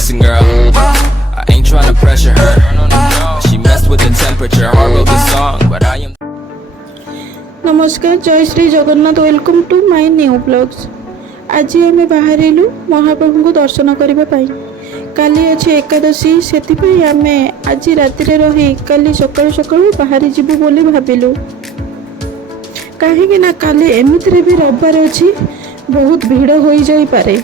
guessing, girl. I ain't tryna pressure her. She messed with the temperature. Heart wrote the song, but I am. नमस्कार, जय Shri Jagannath. Welcome to my new blogs. आज आम बाहरिलु महाप्रभु को दर्शन करने। काली अच्छे एकादशी से आम आज राति रही काली सकाळु सकाळु बाहरी जीवु बोली भाविलु। कहीं काली एमती भी रविवार अच्छी बहुत भिड़ हो जाई पारे।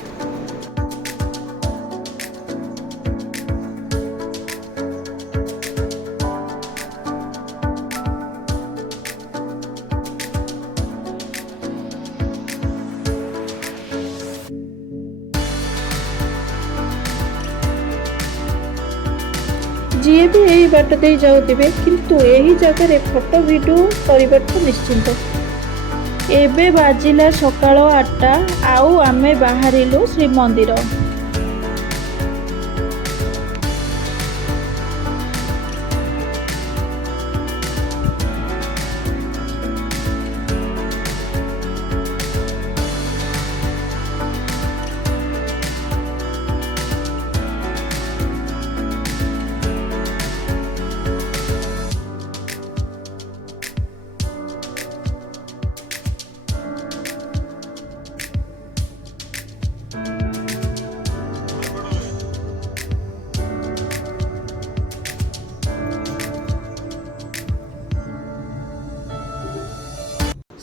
जी भी यही बाट दे जाउथिबे किंतु यही जगह फोटो वीडियो करबा तो निश्चिंत। एबे बाजिला सकाळ 8टा आउ आमे बाहरिलु श्रीमंदिर।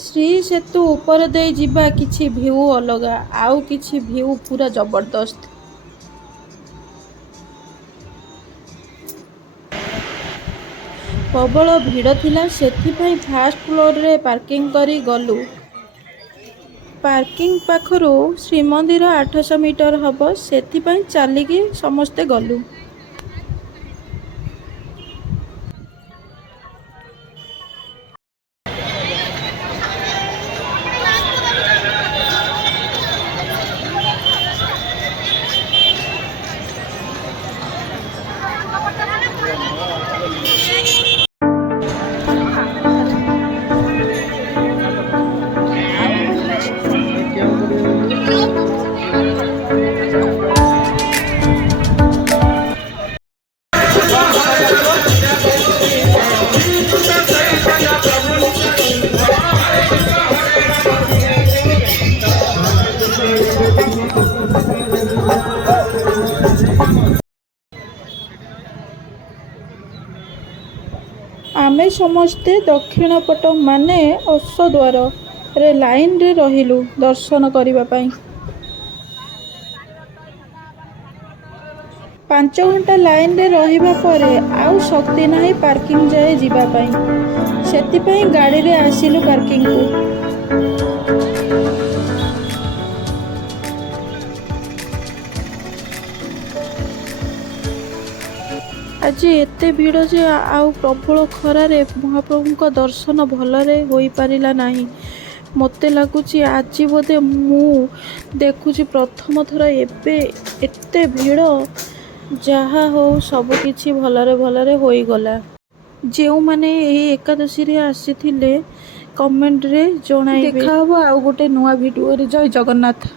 श्री सेतु ऊपर दे जिबा किछि व्यू अलगा आउ किछि व्यू पूरा जबरदस्त। प्रबल भिड़ थिला सेथिपाई फास्ट फ्लोर रे पार्किंग करी गलु। पार्किंग पाखरु श्रीमंदिर 800 मीटर हबो सेथिपाई चलिकी समस्ते गलु। आमे समस्ते दक्षिण पट माने अश्वद्वार रे लाइन रे रहिलु दर्शन करिबा पाई। 5 घंटा लाइन रे रहिबा परे आउ शक्ति नाही पार्किंग जाए जीवा पाई। सेति पाई गाड़ी रे आसिलु पार्किंग को। आज एते भीड़ जे आउ प्रबल खरारे महाप्रभु का दर्शन भलरे होई पारिला नाही। मते लागुची आज बोधे मु देखुची प्रथम थर एबे एते भीड़। जहा हो सब किछि भलरे भलरे होई गला। जेउ माने एही एकादशी रे आसीथिले कमेंट रे जणाइबे। देखा हो आउ गोटे नुवा वीडियो रे। जय जगन्नाथ।